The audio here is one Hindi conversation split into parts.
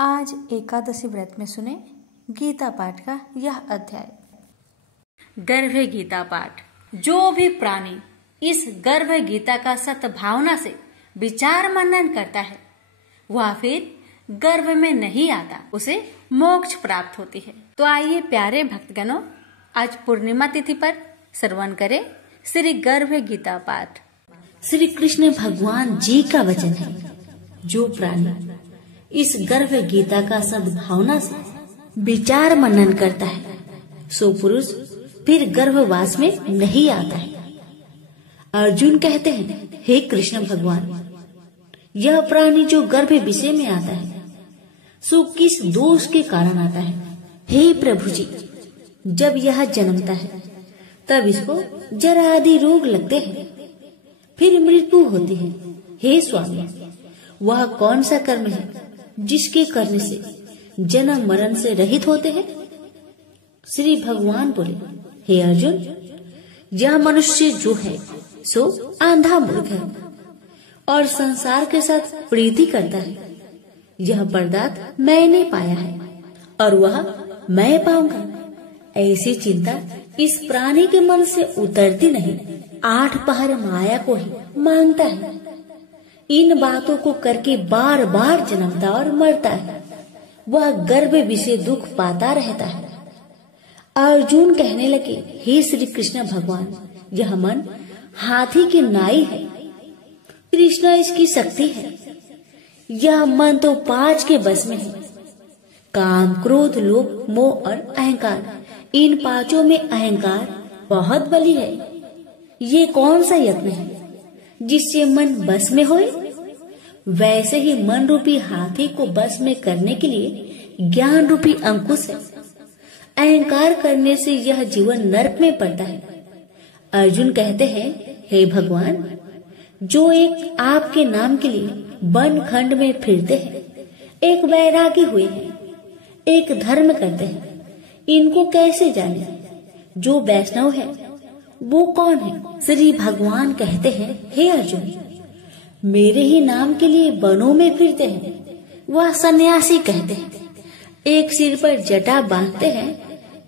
आज एकादशी व्रत में सुने गीता पाठ का यह अध्याय। गर्भ गीता पाठ। जो भी प्राणी इस गर्भ गीता का सद्भावना से विचार मनन करता है वह फिर गर्भ में नहीं आता, उसे मोक्ष प्राप्त होती है। तो आइए प्यारे भक्तगणों, आज पूर्णिमा तिथि पर श्रवण करें श्री गर्भ गीता पाठ। श्री कृष्ण भगवान जी का वचन है, जो प्राणी इस गर्भ गीता का सद्भावना से विचार मनन करता है सो पुरुष फिर गर्भवास में नहीं आता है। अर्जुन कहते हैं, हे कृष्ण भगवान, यह प्राणी जो गर्भ विषय में आता है सो किस दोष के कारण आता है? हे प्रभु जी, जब यह जन्मता है तब इसको जरा आदि रोग लगते हैं, फिर मृत्यु होती है। हे स्वामी, वह कौन सा कर्म है जिसके करने से जन्म मरण से रहित होते हैं? श्री भगवान बोले, हे अर्जुन, यह मनुष्य जो है सो आंधा मूर्ख है और संसार के साथ प्रीति करता है। यह पदार्थ मैंने पाया है और वह मैं पाऊंगा, ऐसी चिंता इस प्राणी के मन से उतरती नहीं। 8 पहर माया को ही मांगता है। इन बातों को करके बार बार जन्मता और मरता है। वह गर्भ विषय दुख पाता रहता है। अर्जुन कहने लगे, हे श्री कृष्ण भगवान, यह मन हाथी की नाई है, कृष्णा इसकी शक्ति है। यह मन तो 5 के बस में है, काम, क्रोध, लोभ, मोह और अहंकार। इन 5 में अहंकार बहुत बली है। ये कौन सा यत्न है जिससे मन बस में होए? वैसे ही मन रूपी हाथी को बस में करने के लिए ज्ञान रूपी अंकुश है। अहंकार करने से यह जीवन नरक में पड़ता है। अर्जुन कहते हैं, हे भगवान, जो एक आपके नाम के लिए वन खंड में फिरते हैं, एक वैरागी हुए हैं, एक धर्म करते हैं, इनको कैसे जाने? जो वैष्णव है वो कौन है? श्री भगवान कहते हैं, हे अर्जुन, मेरे ही नाम के लिए वनों में फिरते हैं, वह सन्यासी कहते हैं। एक सिर पर जटा बांधते हैं,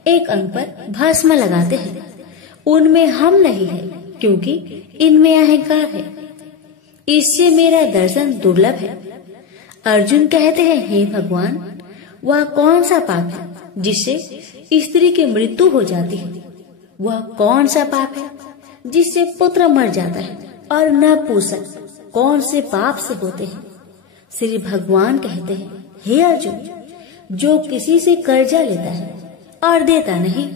एक अंग पर भस्म लगाते हैं। उनमें हम नहीं है, क्योंकि इनमें अहंकार है। इससे मेरा दर्शन दुर्लभ है। अर्जुन कहते हैं, हे भगवान, वह कौन सा पाप है जिससे स्त्री की मृत्यु हो जाती है? वह कौन सा पाप है जिससे पुत्र मर जाता है और नपुंसक कौन से पाप से होते हैं? श्री भगवान कहते हैं, हे अर्जुन, जो किसी से कर्जा लेता है और देता नहीं,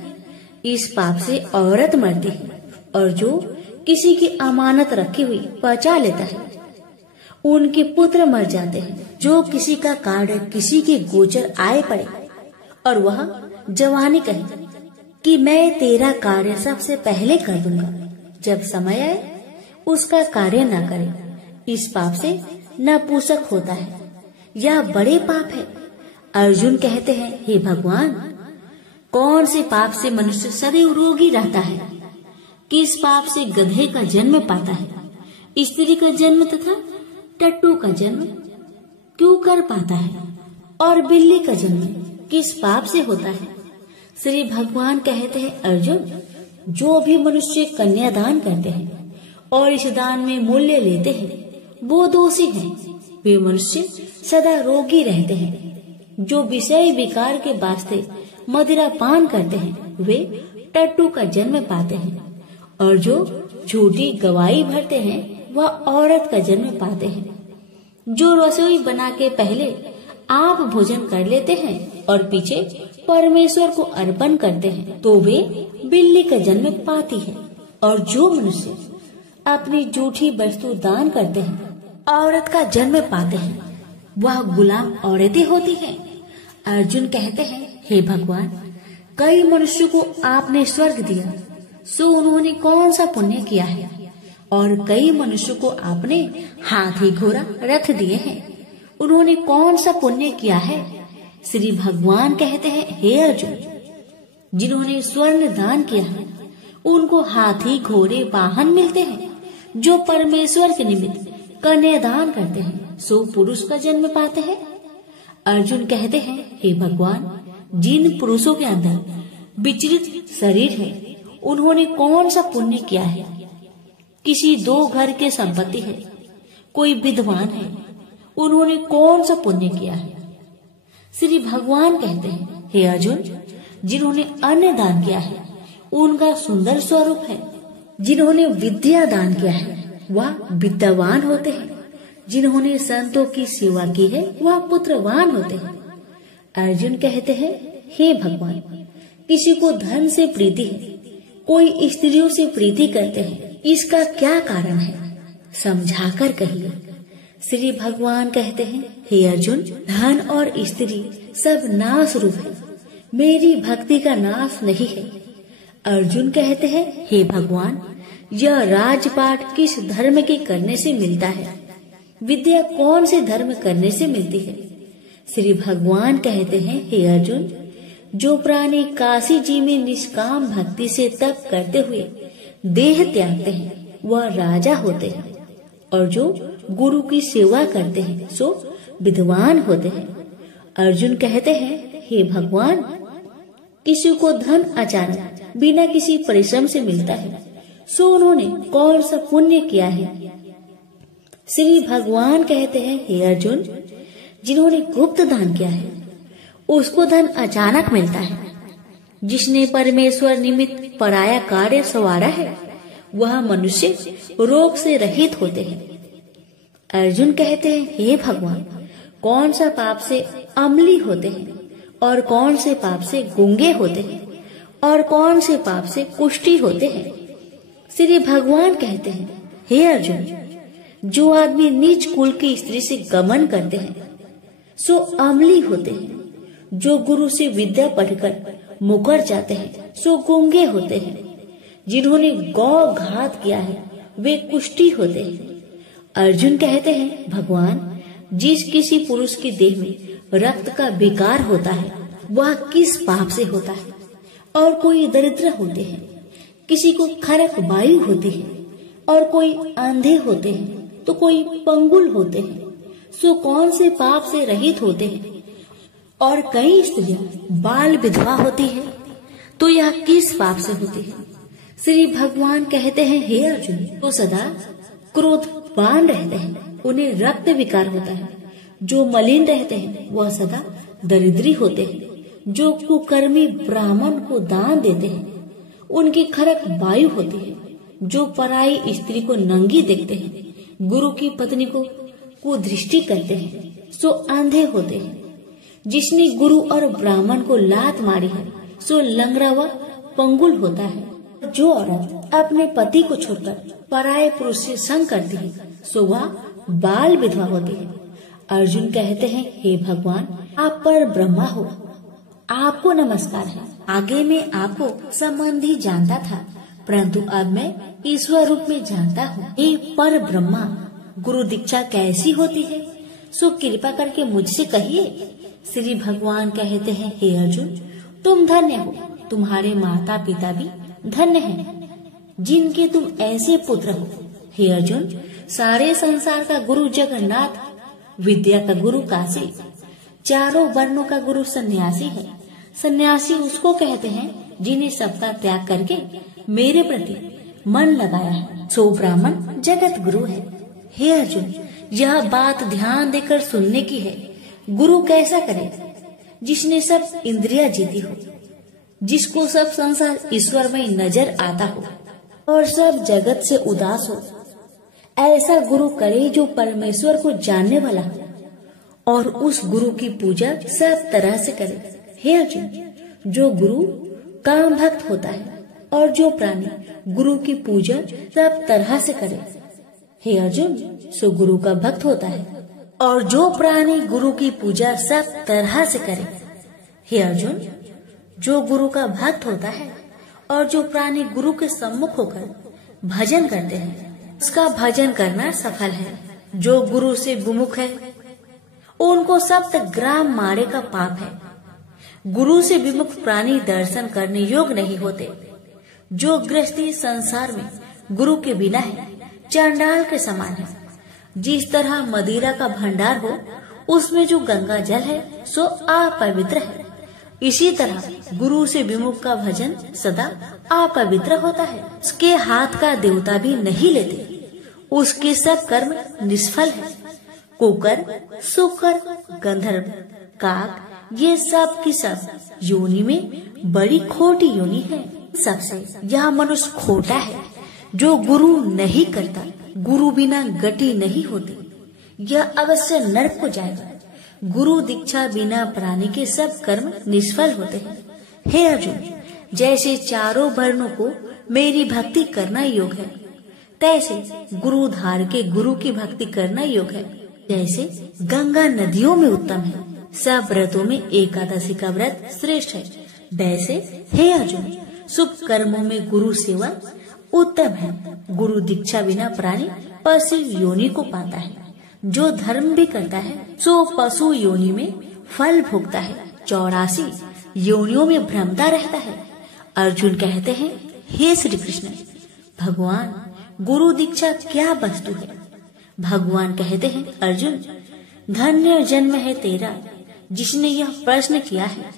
इस पाप से औरत मरती है। और जो किसी की अमानत रखी हुई बचा लेता है, उनके पुत्र मर जाते हैं। जो किसी का कार्य किसी के गोचर आए पड़े और वह जवानी कहे कि मैं तेरा कार्य सबसे पहले कर दूंगा, जब समय आए उसका कार्य न करे, इस पाप से नपुंसक होता है। यह बड़े पाप है। अर्जुन कहते हैं, हे भगवान, कौन से पाप से मनुष्य सदैव रोगी रहता है? किस पाप से गधे का जन्म पाता है, स्त्री का जन्म तथा टट्टू का जन्म क्यों कर पाता है, और बिल्ली का जन्म किस पाप से होता है? श्री भगवान कहते हैं, अर्जुन, जो भी मनुष्य कन्यादान करते हैं और इस दान में मूल्य लेते हैं वो दोषी हैं। वे मनुष्य सदा रोगी रहते हैं। जो विषय विकार के वास्ते मदिरा पान करते हैं वे टट्टू का जन्म पाते हैं, और जो झूठी गवाही भरते हैं वह औरत का जन्म पाते हैं। जो रसोई बना के पहले आप भोजन कर लेते हैं और पीछे परमेश्वर को अर्पण करते हैं तो वे बिल्ली का जन्म पाती है। और जो मनुष्य अपनी झूठी वस्तु दान करते हैं औरत का जन्म पाते हैं, वह गुलाम औरतें होती हैं। अर्जुन कहते हैं, हे भगवान, कई मनुष्यों को आपने स्वर्ग दिया सो उन्होंने कौन सा पुण्य किया है? और कई मनुष्यों को आपने हाथी, घोड़ा, रथ दिए हैं, उन्होंने कौन सा पुण्य किया है? श्री भगवान कहते हैं, हे अर्जुन, जिन्होंने स्वर्ण दान किया है उनको हाथी, घोड़े, वाहन मिलते हैं। जो परमेश्वर के निमित्त कन्यादान करते हैं सो पुरुष का जन्म पाते हैं। अर्जुन कहते हैं, हे भगवान, जिन पुरुषों के अंदर विचलित शरीर है उन्होंने कौन सा पुण्य किया है? किसी 2 घर के संपत्ति है, कोई विद्वान है, उन्होंने कौन सा पुण्य किया है? श्री भगवान कहते हैं, हे अर्जुन, जिन्होंने अन्न दान किया है उनका सुंदर स्वरूप है। जिन्होंने विद्या दान किया है वह विद्यावान होते हैं। जिन्होंने संतों की सेवा की है वह पुत्रवान होते हैं। अर्जुन कहते हैं, हे भगवान, किसी को धन से प्रीति है, कोई स्त्रियों से प्रीति करते हैं, इसका क्या कारण है? समझाकर कहिए। श्री भगवान कहते हैं, हे अर्जुन, धन और स्त्री सब नाश रूप है, मेरी भक्ति का नाश नहीं है। अर्जुन कहते हैं, हे भगवान, यह राजपाट किस धर्म के करने से मिलता है? विद्या कौन से धर्म करने से मिलती है? श्री भगवान कहते हैं, हे अर्जुन, जो प्राणी काशी जी में निष्काम भक्ति से तप करते हुए देह त्यागते हैं वह राजा होते हैं, और जो गुरु की सेवा करते हैं सो विद्वान होते हैं। अर्जुन कहते हैं, हे भगवान, किसी को धन अचानक बिना किसी परिश्रम से मिलता है, सो उन्होंने कौन सा पुण्य किया है? श्री भगवान कहते हैं, हे अर्जुन, जिन्होंने गुप्त दान किया है उसको धन अचानक मिलता है। जिसने परमेश्वर निमित्त पराया कार्य संवारा है वह मनुष्य रोग से रहित होते हैं। अर्जुन कहते हैं, हे भगवान, कौन सा पाप से अम्ली होते हैं और कौन से पाप से गूंगे होते हैं और कौन से पाप से कुष्ठी होते हैं? श्री भगवान कहते हैं, हे अर्जुन, जो आदमी नीच कुल की स्त्री से गमन करते हैं सो अम्ली होते हैं। जो गुरु से विद्या पढ़कर मुकर जाते हैं सो गूंगे होते हैं। जिन्होंने गौ घात किया है वे कुष्ठी होते हैं। अर्जुन कहते हैं, भगवान, जिस किसी पुरुष के देह में रक्त का विकार होता है वह किस पाप से होता है? और कोई दरिद्र होते हैं, किसी को खरक वायु होती है, और कोई अंधे होते हैं तो कोई पंगुल होते हैं, सो कौन से पाप से रहित होते हैं? और कई स्त्रियां बाल विधवा होती है तो यह किस पाप से होती है? श्री भगवान कहते हैं, हे अर्जुन, तो सदा क्रोधवान रहते हैं, उन्हें रक्त विकार होता है। जो मलिन रहते हैं वह सदा दरिद्री होते हैं। जो कुकर्मी ब्राह्मण को दान देते हैं उनकी खरक वायु होती है। जो पराई स्त्री को नंगी देखते हैं, गुरु की पत्नी को कुदृष्टि करते हैं सो अंधे होते हैं। जिसने गुरु और ब्राह्मण को लात मारी है सो लंगड़ा व पंगुल होता है। जो औरत अपने पति को छोड़कर पराये पुरुष से संग करती है सो वह बाल विधवा होती है। अर्जुन कहते हैं, हे भगवान, आप पर ब्रह्मा हो, आपको नमस्कार है। आगे मैं आपको संबंधी जानता था, परंतु अब मैं ईश्वर रूप में जानता हूँ। हे पर ब्रह्मा, गुरु दीक्षा कैसी होती है सो कृपा करके मुझसे कहिए। श्री भगवान कहते हैं, हे अर्जुन, तुम धन्य हो, तुम्हारे माता पिता भी धन्य हैं, जिनके तुम ऐसे पुत्र हो। हे अर्जुन, सारे संसार का गुरु जगन्नाथ, विद्या का गुरु काशी, चारों वर्णों का गुरु सन्यासी है। सन्यासी उसको कहते हैं जिन्हें सबका त्याग करके मेरे प्रति मन लगाया है, सो ब्राह्मण जगत गुरु है। हे अर्जुन, यह बात ध्यान देकर सुनने की है। गुरु कैसा करे? जिसने सब इंद्रियां जीती हो, जिसको सब संसार ईश्वर में नजर आता हो और सब जगत से उदास हो। ऐसा गुरु करे जो परमेश्वर को जानने वाला हो और उस गुरु की पूजा सब तरह से करे। हे अर्जुन, जो गुरु काम भक्त होता है और जो प्राणी गुरु की पूजा सब तरह से करे, हे अर्जुन, सो गुरु का भक्त होता है। और जो प्राणी गुरु की पूजा सब तरह से करे, हे अर्जुन, जो गुरु का भक्त होता है और जो प्राणी गुरु के सम्मुख होकर भजन करते हैं उसका भजन करना सफल है। जो गुरु से विमुख है उनको सप्त ग्राम मारे का पाप है। गुरु से विमुख प्राणी दर्शन करने योग्य नहीं होते। जो गृहस्थी संसार में गुरु के बिना है चांडाल के समान है। जिस तरह मदिरा का भंडार हो उसमें जो गंगा जल है सो अपवित्र है। इसी तरह गुरु से विमुख का भजन सदा अपवित्र होता है। उसके हाथ का देवता भी नहीं लेते, उसके सब कर्म निष्फल है। कुकर, सुकर, गंधर्व, काक, ये सब की सब योनि में बड़ी खोटी योनि है। सबसे यह मनुष्य खोटा है जो गुरु नहीं करता। गुरु बिना गति नहीं होती, यह अवश्य नरक को जाएगा। गुरु दीक्षा बिना प्राणी के सब कर्म निष्फल होते हैं। हे अर्जुन, जैसे चारों वर्णों को मेरी भक्ति करना योग है, तैसे गुरु धार के गुरु की भक्ति करना योग है। जैसे गंगा नदियों में उत्तम है, सब व्रतों में एकादशी का व्रत श्रेष्ठ है, वैसे हे अर्जुन शुभ कर्मों में गुरु सेवा उत्तम है। गुरु दीक्षा बिना प्राणी पशु योनि को पाता है। जो धर्म भी करता है सो पशु योनि में फल भोगता है, 84 योनियों में भ्रमता रहता है। अर्जुन कहते हैं, हे श्री कृष्ण, भगवान गुरु दीक्षा क्या वस्तु है? भगवान कहते हैं, अर्जुन धन्य जन्म है तेरा जिसने यह प्रश्न किया है।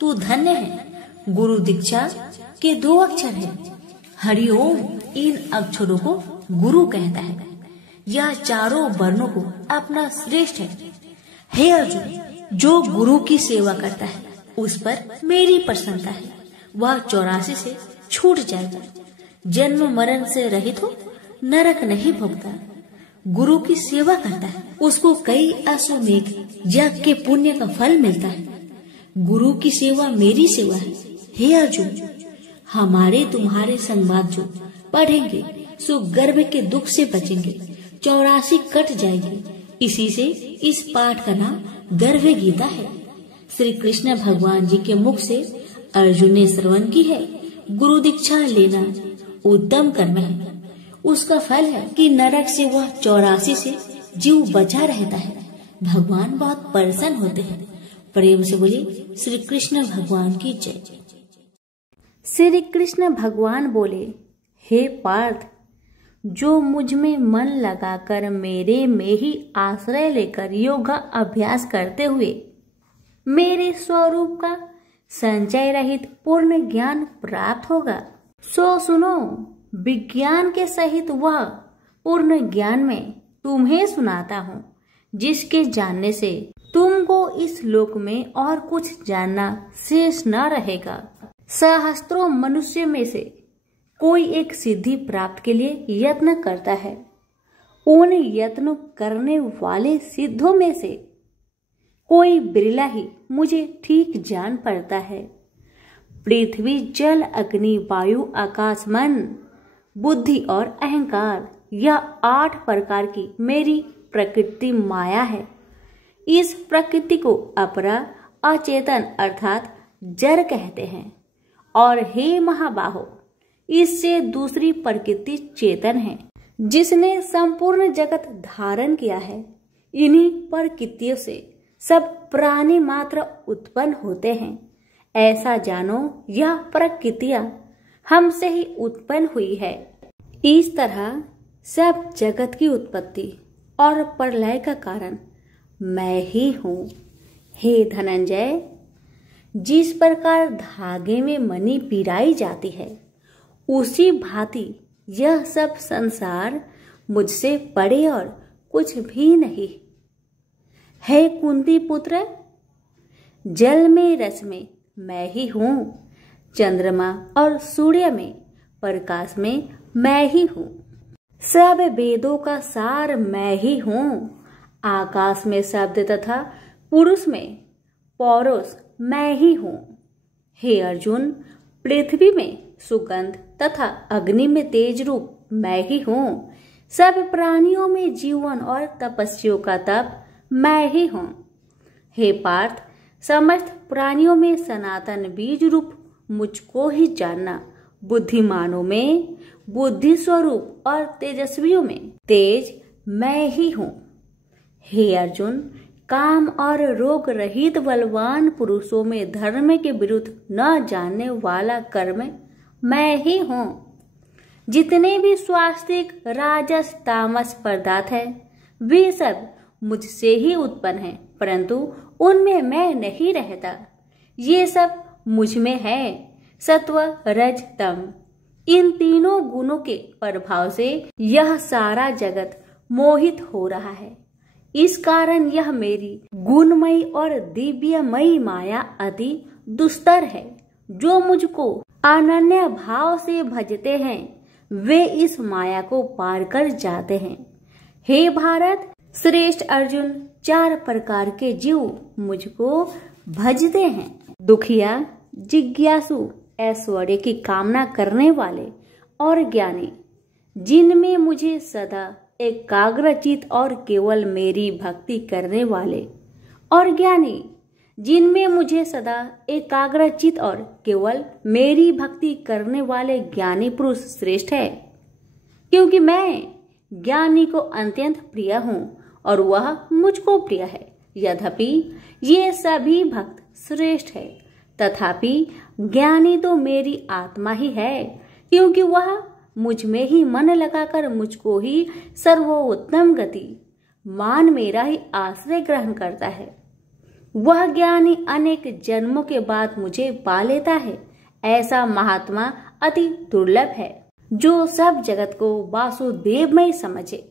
तू धन्य है। गुरु दीक्षा के 2 अक्षर हैं, हरिओम। इन अक्षरों को गुरु कहता है। यह चारों वर्णों को अपना श्रेष्ठ है। हे अर्जुन, जो गुरु की सेवा करता है उस पर मेरी प्रसन्नता है। वह 84 से छूट जाएगा, जन्म मरण से रहित हो, नरक नहीं भोगता। गुरु की सेवा करता है उसको कई अश्वमेध यज्ञ के पुण्य का फल मिलता है। गुरु की सेवा मेरी सेवा है। हे अर्जुन, हमारे तुम्हारे संवाद जो पढ़ेंगे सो गर्भ के दुख से बचेंगे, 84 कट जाएगी। इसी से इस पाठ का नाम गर्भ गीता है। श्री कृष्ण भगवान जी के मुख से अर्जुन ने श्रवण की है। गुरु दीक्षा लेना उत्तम कर्म है। उसका फल है कि नरक से वह 84 से जीव बचा रहता है। भगवान बहुत प्रसन्न होते हैं। प्रेम से बोले श्री कृष्ण भगवान की जय। श्री कृष्ण भगवान बोले, हे पार्थ, जो मुझ में मन लगाकर मेरे में ही आश्रय लेकर योग अभ्यास करते हुए मेरे स्वरूप का संचय रहित पूर्ण ज्ञान प्राप्त होगा, सो सुनो, विज्ञान के सहित वह पूर्ण ज्ञान में तुम्हें सुनाता हूँ, जिसके जानने से तुमको इस लोक में और कुछ जानना शेष न रहेगा। सहस्त्रों मनुष्य में से कोई एक सिद्धि प्राप्त के लिए यत्न करता है। उन यत्न करने वाले सिद्धों में से कोई बिरला ही मुझे ठीक जान पड़ता है। पृथ्वी, जल, अग्नि, वायु, आकाश, मन, बुद्धि और अहंकार, यह 8 प्रकार की मेरी प्रकृति माया है। इस प्रकृति को अपरा, अचेतन अर्थात जड़ कहते हैं। और हे महाबाहो, इससे दूसरी प्रकृति चेतन है, जिसने संपूर्ण जगत धारण किया है। इन्हीं प्रकृतियों से सब प्राणी मात्र उत्पन्न होते हैं। ऐसा जानो, यह प्रकृतियां हमसे ही उत्पन्न हुई है। इस तरह सब जगत की उत्पत्ति और प्रलय का कारण मैं ही हूँ। हे धनंजय, जिस प्रकार धागे में मणि पिराई जाती है, उसी भांति यह सब संसार मुझसे परे और कुछ भी नहीं। हे कुंती पुत्र, जल में रस में मैं ही हूँ, चंद्रमा और सूर्य में प्रकाश में मैं ही हूँ, सब वेदों का सार मैं ही हूँ, आकाश में शब्द तथा पुरुष में पौरुष मैं ही हूँ। हे अर्जुन, पृथ्वी में सुगंध तथा अग्नि में तेज रूप मैं ही हूँ, सब प्राणियों में जीवन और तपस्वियों का तप मैं ही हूँ। हे पार्थ, समस्त प्राणियों में सनातन बीज रूप मुझको ही जानना, बुद्धिमानों में बुद्धि स्वरूप और तेजस्वियों में तेज मैं ही हूँ। हे अर्जुन, काम और रोग रहित बलवान पुरुषों में धर्म के विरुद्ध न जानने वाला कर्म मैं ही हूँ। जितने भी स्वास्तिक, राजस, तामस पदार्थ है, वे सब मुझसे ही उत्पन्न है। परंतु उनमें मैं नहीं रहता। ये सब मुझ में है, सत्व रज तम। इन तीनों गुणों के प्रभाव से यह सारा जगत मोहित हो रहा है। इस कारण यह मेरी गुणमयी और दिव्यमयी माया अति दुस्तर है। जो मुझको अनन्य भाव से भजते हैं वे इस माया को पार कर जाते हैं। हे भारत श्रेष्ठ अर्जुन, 4 प्रकार के जीव मुझको भजते हैं। दुखिया, जिज्ञासु, ऐश्वर्य की कामना करने वाले और ज्ञानी, जिनमें मुझे सदा एकाग्रचित और केवल मेरी भक्ति करने वाले, और ज्ञानी जिनमें मुझे सदा एकाग्रचित और केवल मेरी भक्ति करने वाले ज्ञानी पुरुष श्रेष्ठ है, क्योंकि मैं ज्ञानी को अत्यंत प्रिय हूँ और वह मुझको प्रिय है। यद्यपि ये सभी भक्त श्रेष्ठ है, तथापि ज्ञानी तो मेरी आत्मा ही है, क्योंकि वह मुझ में ही मन लगाकर मुझको ही सर्वोत्तम गति मान मेरा ही आश्रय ग्रहण करता है। वह ज्ञानी अनेक जन्मों के बाद मुझे पा लेता है। ऐसा महात्मा अति दुर्लभ है, जो सब जगत को वासुदेवमय समझे।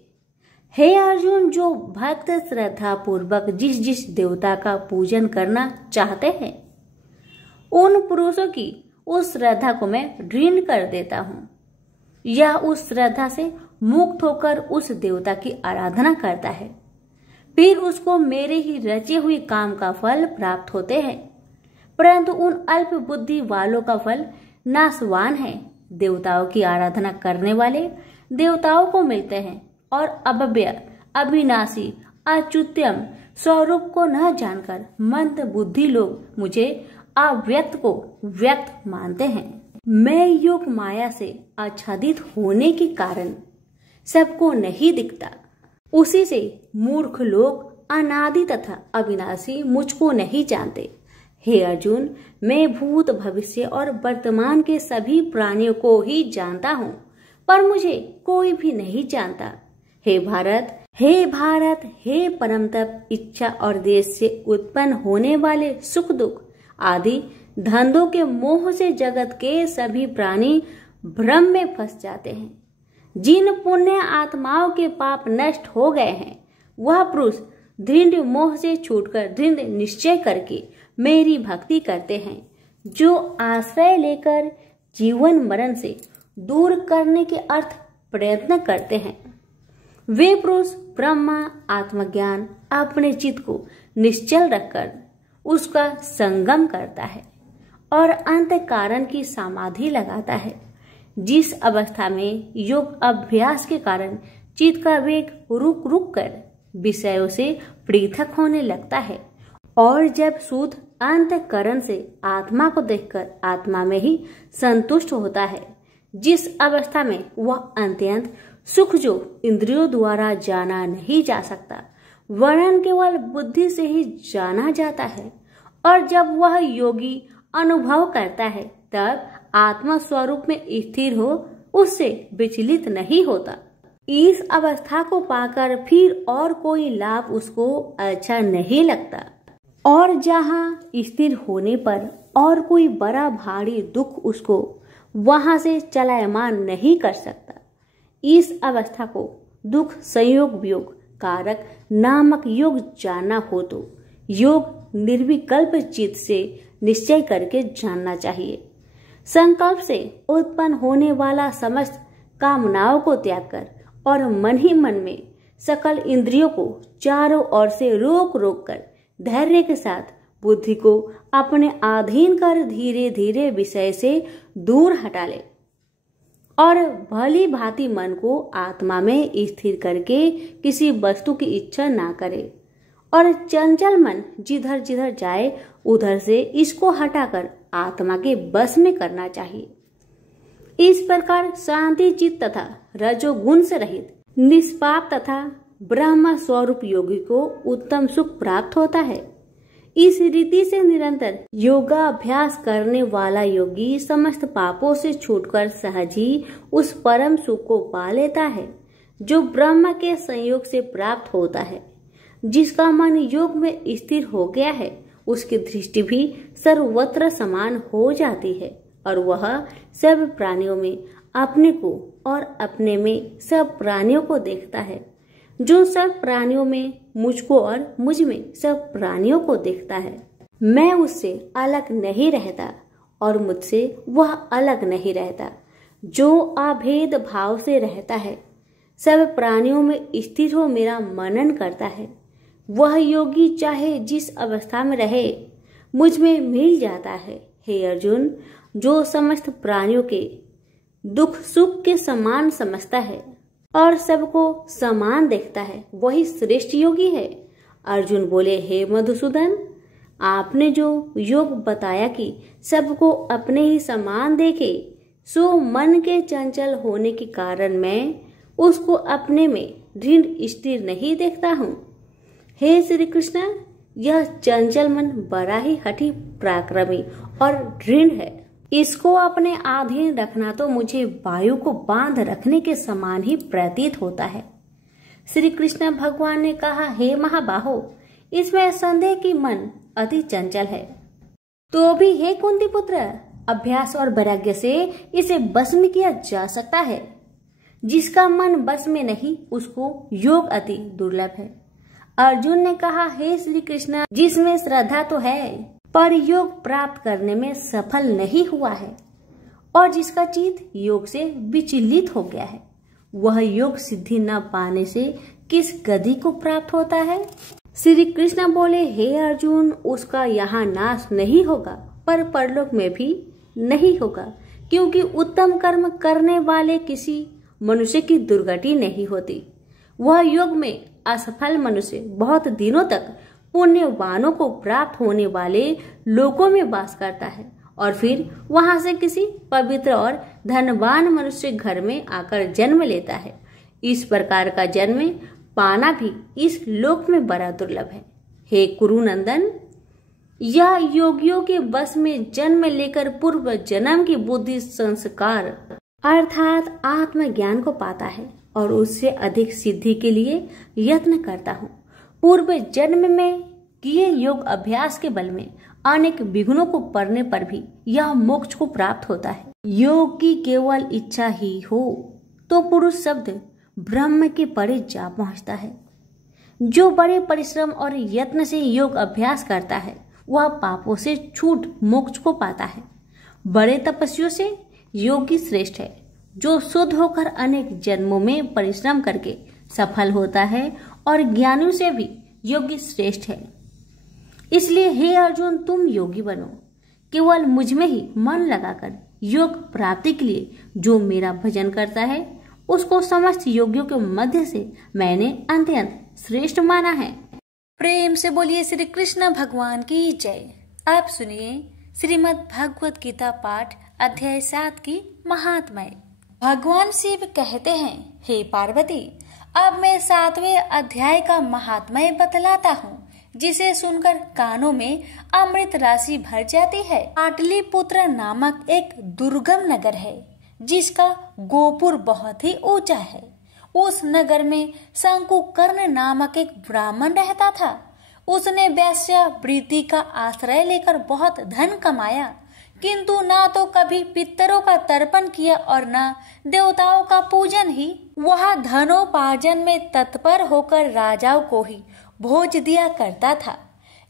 हे अर्जुन, जो भक्त श्रद्धा पूर्वक जिस जिस देवता का पूजन करना चाहते हैं, उन पुरुषों की उस श्रद्धा को मैं दृढ़ कर देता हूँ। यह उस श्रद्धा से मुक्त होकर उस देवता की आराधना करता है, फिर उसको मेरे ही रचे हुए काम का फल प्राप्त होते हैं। परंतु उन अल्प बुद्धि वालों का फल नाशवान है। देवताओं की आराधना करने वाले देवताओं को मिलते हैं और अव्यय, अविनाशी, अच्युत्यम स्वरूप को न जानकर मंद बुद्धि लोग मुझे अव्यक्त को व्यक्त मानते हैं। मैं योग माया से आच्छादित होने के कारण सबको नहीं दिखता, उसी से मूर्ख लोग अनादि तथा अविनाशी मुझको नहीं जानते। हे अर्जुन, मैं भूत, भविष्य और वर्तमान के सभी प्राणियों को ही जानता हूँ, पर मुझे कोई भी नहीं जानता। हे भारत, हे परम तप, इच्छा और देश से उत्पन्न होने वाले सुख दुख आदि धंधों के मोह से जगत के सभी प्राणी भ्रम में फंस जाते हैं। जिन पुण्य आत्माओं के पाप नष्ट हो गए हैं, वह पुरुष दृढ़ मोह से छूटकर दृढ़ निश्चय करके मेरी भक्ति करते हैं, जो आश्रय लेकर जीवन मरण से दूर करने के अर्थ प्रयत्न करते हैं। वे पुरुष ब्रह्मा आत्मज्ञान अपने चित्त को निश्चल रखकर उसका संगम करता है और अंत कारण की समाधि लगाता है, जिस अवस्था में योग अभ्यास के कारण चित्त का वेग रुक रुक कर विषयों से पृथक होने लगता है, और जब शुद्ध अंतःकरण से आत्मा को देखकर आत्मा में ही संतुष्ट होता है, जिस अवस्था में वह अत्यंत सुख जो इंद्रियों द्वारा जाना नहीं जा सकता, वरन केवल बुद्धि से ही जाना जाता है, और जब वह योगी अनुभव करता है, तब आत्मा स्वरूप में स्थिर हो उससे विचलित नहीं होता। इस अवस्था को पाकर फिर और कोई लाभ उसको अच्छा नहीं लगता, और जहाँ स्थिर होने पर और कोई बड़ा भारी दुख उसको वहां से चलायमान नहीं कर सकता। इस अवस्था को दुख संयोग वियोग कारक नामक योग जानना हो तो योग निर्विकल्प चित्त से निश्चय करके जानना चाहिए। संकल्प से उत्पन्न होने वाला समस्त कामनाओं को त्याग कर और मन ही मन में सकल इंद्रियों को चारों ओर से रोक रोक कर धैर्य के साथ बुद्धि को अपने अधीन कर धीरे धीरे विषय से दूर हटा ले, और भली भांति मन को आत्मा में स्थिर करके किसी वस्तु की इच्छा ना करे, और चंचल मन जिधर जिधर जाए उधर से इसको हटाकर आत्मा के बस में करना चाहिए। इस प्रकार शांति चित्त तथा रजोगुण से रहित निष्पाप तथा ब्रह्म स्वरूप योगी को उत्तम सुख प्राप्त होता है। इस रीति से निरंतर योगाभ्यास करने वाला योगी समस्त पापों से छूटकर सहज ही उस परम सुख को पा लेता है, जो ब्रह्म के संयोग से प्राप्त होता है। जिसका मन योग में स्थिर हो गया है उसकी दृष्टि भी सर्वत्र समान हो जाती है और वह सब प्राणियों में अपने को और अपने में सब प्राणियों को देखता है। जो सब प्राणियों में मुझको और मुझ में सब प्राणियों को देखता है। मैं उससे अलग नहीं रहता और मुझसे वह अलग नहीं रहता। जो अभेद भाव से रहता है, सब प्राणियों में स्थिर हो मेरा मनन करता है, वह योगी चाहे जिस अवस्था में रहे मुझ में मिल जाता है। हे अर्जुन, जो समस्त प्राणियों के दुख सुख के समान समझता है और सबको समान देखता है, वही श्रेष्ठ योगी है। अर्जुन बोले, हे मधुसूदन, आपने जो योग बताया कि सबको अपने ही समान देखे, सो मन के चंचल होने के कारण मैं उसको अपने में दृढ़ स्थिर नहीं देखता हूँ। हे श्री कृष्ण, यह चंचल मन बड़ा ही हठी पराक्रमी और दृढ़ है। इसको अपने अधीन रखना तो मुझे वायु को बांध रखने के समान ही प्रतीत होता है। श्री कृष्ण भगवान ने कहा, हे महाबाहो, इसमें संदेह की मन अति चंचल है। तो भी हे कुंती पुत्र, अभ्यास और वैराग्य से इसे बस में किया जा सकता है। जिसका मन बस में नहीं उसको योग अति दुर्लभ है। अर्जुन ने कहा, हे श्री कृष्ण, जिसमें श्रद्धा तो है पर योग प्राप्त करने में सफल नहीं हुआ है और जिसका चित्त योग से विचलित हो गया है, वह योग सिद्धि न पाने से किस गति को प्राप्त होता है। श्री कृष्ण बोले, हे अर्जुन, उसका यहाँ नाश नहीं होगा पर परलोक में भी नहीं होगा, क्योंकि उत्तम कर्म करने वाले किसी मनुष्य की दुर्गति नहीं होती। वह योग में असफल मनुष्य बहुत दिनों तक पुण्यवानों को प्राप्त होने वाले लोकों में वास करता है और फिर वहां से किसी पवित्र और धनवान मनुष्य घर में आकर जन्म लेता है। इस प्रकार का जन्म पाना भी इस लोक में बड़ा दुर्लभ है। हे कुरुनंदन, यह योगियों के बस में जन्म लेकर पूर्व जन्म की बुद्धि संस्कार अर्थात आत्मज्ञान को पाता है और उससे अधिक सिद्धि के लिए यत्न करता हूँ। पूर्व जन्म में किए योग अभ्यास के बल में अनेक विघ्नों को पड़ने पर भी यह मोक्ष को प्राप्त होता है। योग की केवल इच्छा ही हो तो पुरुष शब्द ब्रह्म के परे जा पहुंचता है। जो बड़े परिश्रम और यत्न से योग अभ्यास करता है वह पापों से छूट मोक्ष को पाता है। बड़े तपस्वियों से योगी श्रेष्ठ है। जो शुद्ध होकर अनेक जन्मों में परिश्रम करके सफल होता है और ज्ञानियों से भी योगी श्रेष्ठ है। इसलिए हे अर्जुन, तुम योगी बनो। केवल मुझ में ही मन लगाकर योग प्राप्ति के लिए जो मेरा भजन करता है उसको समस्त योगियों के मध्य से मैंने अत्यंत श्रेष्ठ माना है। प्रेम से बोलिए श्री कृष्ण भगवान की जय। आप सुनिए श्रीमद् भगवत गीता पाठ अध्याय 7 की महात्म्य। भगवान शिव कहते हैं, हे पार्वती, अब मैं 7वें अध्याय का महात्म्य बतलाता हूँ, जिसे सुनकर कानों में अमृत राशि भर जाती है। पाटलिपुत्र नामक एक दुर्गम नगर है जिसका गोपुर बहुत ही ऊंचा है। उस नगर में शंकुकर्ण नामक एक ब्राह्मण रहता था। उसने वेश्यावृत्ति का आश्रय लेकर बहुत धन कमाया, किंतु ना तो कभी पितरों का तर्पण किया और न देवताओं का पूजन ही। वह धनोपार्जन में तत्पर होकर राजाओं को ही भोज दिया करता था।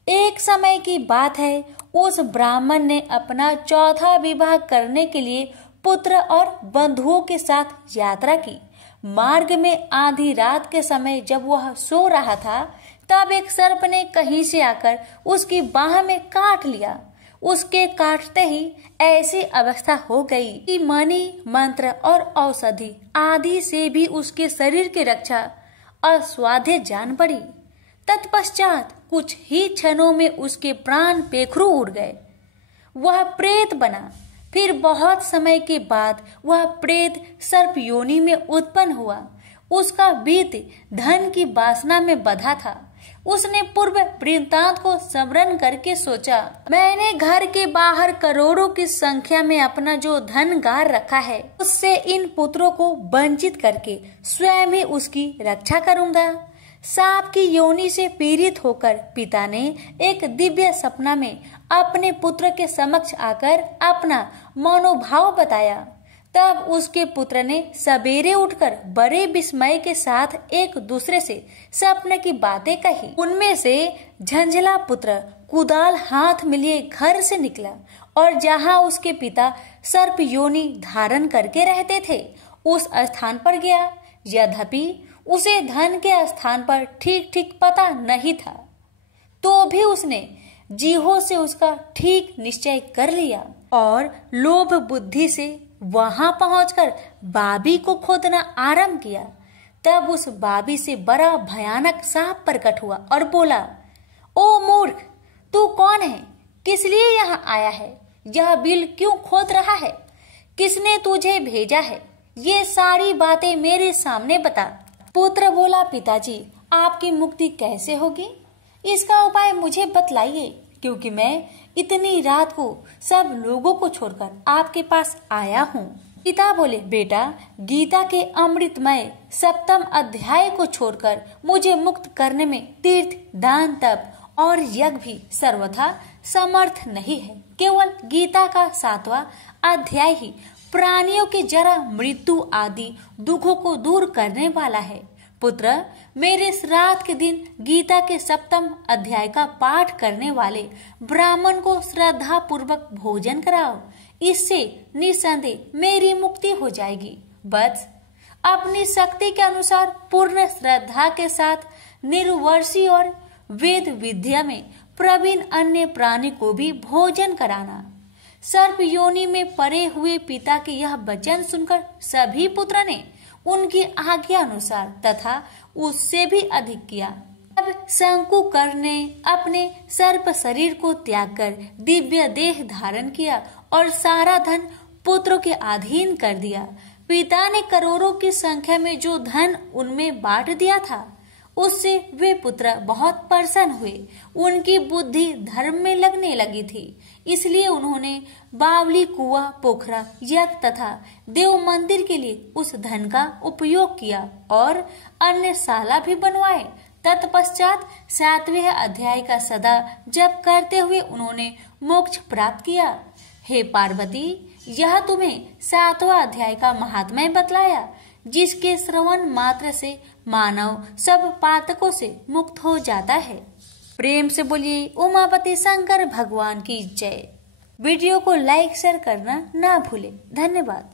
एक समय की बात है, उस ब्राह्मण ने अपना चौथा विवाह करने के लिए पुत्र और बंधुओं के साथ यात्रा की। मार्ग में आधी रात के समय जब वह सो रहा था, तब एक सर्प ने कहीं से आकर उसकी बाह में काट लिया। उसके काटते ही ऐसी अवस्था हो गई कि मणि, मंत्र और औषधि आदि से भी उसके शरीर की रक्षा असाध्य जान पड़ी। तत्पश्चात कुछ ही क्षणों में उसके प्राण पेखरू उड़ गए। वह प्रेत बना। फिर बहुत समय के बाद वह प्रेत सर्प योनि में उत्पन्न हुआ। उसका बीत धन की वासना में बंधा था। उसने पूर्व वृत्तांत को स्मरण करके सोचा, मैंने घर के बाहर करोड़ों की संख्या में अपना जो धन गार रखा है, उससे इन पुत्रों को वंचित करके स्वयं ही उसकी रक्षा करूंगा। सांप की योनि से पीड़ित होकर पिता ने एक दिव्य सपना में अपने पुत्र के समक्ष आकर अपना मनोभाव बताया। तब उसके पुत्र ने सवेरे उठकर बड़े विस्मय के साथ एक दूसरे से सपने की बातें कही। उनमें से झंझला पुत्र कुदाल हाथ में लिए घर से निकला और जहां उसके पिता सर्प योनि धारण करके रहते थे उस स्थान पर गया। यद्यपि उसे धन के स्थान पर ठीक ठीक पता नहीं था, तो भी उसने जीहो से उसका ठीक निश्चय कर लिया और लोभ बुद्धि से वहां पहुंचकर बाबी को खोदना आरंभ किया। तब उस बाबी से बड़ा भयानक सांप प्रकट हुआ और बोला, ओ मूर्ख, तू कौन है? किस लिए यहाँ आया है? यह बिल क्यों खोद रहा है? किसने तुझे भेजा है? ये सारी बातें मेरे सामने बता। पुत्र बोला, पिताजी, आपकी मुक्ति कैसे होगी? इसका उपाय मुझे बतलाइए, क्योंकि मैं इतनी रात को सब लोगों को छोड़कर आपके पास आया हूँ। पिता बोले, बेटा, गीता के अमृतमय 7वें अध्याय को छोड़कर मुझे मुक्त करने में तीर्थ, दान, तप और यज्ञ भी सर्वथा समर्थ नहीं है। केवल गीता का 7वां अध्याय ही प्राणियों के जरा मृत्यु आदि दुखों को दूर करने वाला है। पुत्र, मेरे श्राद्ध के दिन गीता के 7वें अध्याय का पाठ करने वाले ब्राह्मण को श्रद्धा पूर्वक भोजन कराओ। इससे निसंदेह मेरी मुक्ति हो जाएगी। बस अपनी शक्ति के अनुसार पूर्ण श्रद्धा के साथ निर्वर्षी और वेद विद्या में प्रवीण अन्य प्राणी को भी भोजन कराना। सर्प योनि में पड़े हुए पिता के यह वचन सुनकर सभी पुत्र ने उनकी आज्ञा अनुसार तथा उससे भी अधिक किया। अब शंकुकर ने अपने सर्प शरीर को त्याग कर दिव्य देह धारण किया और सारा धन पुत्रों के अधीन कर दिया। पिता ने करोड़ों की संख्या में जो धन उनमें बांट दिया था, उससे वे पुत्र बहुत प्रसन्न हुए। उनकी बुद्धि धर्म में लगने लगी थी, इसलिए उन्होंने बावली, कुआं, पोखरा, यज्ञ तथा देव मंदिर के लिए उस धन का उपयोग किया और अन्य शाला भी बनवाए। तत्पश्चात 7वें अध्याय का सदा जप करते हुए उन्होंने मोक्ष प्राप्त किया। हे पार्वती, यह तुम्हें 7वां अध्याय का महात्म्य बतलाया, जिसके श्रवण मात्र से मानव सब पातकों से मुक्त हो जाता है। प्रेम से बोलिए उमापति शंकर भगवान की जय। वीडियो को लाइक शेयर करना ना भूले। धन्यवाद।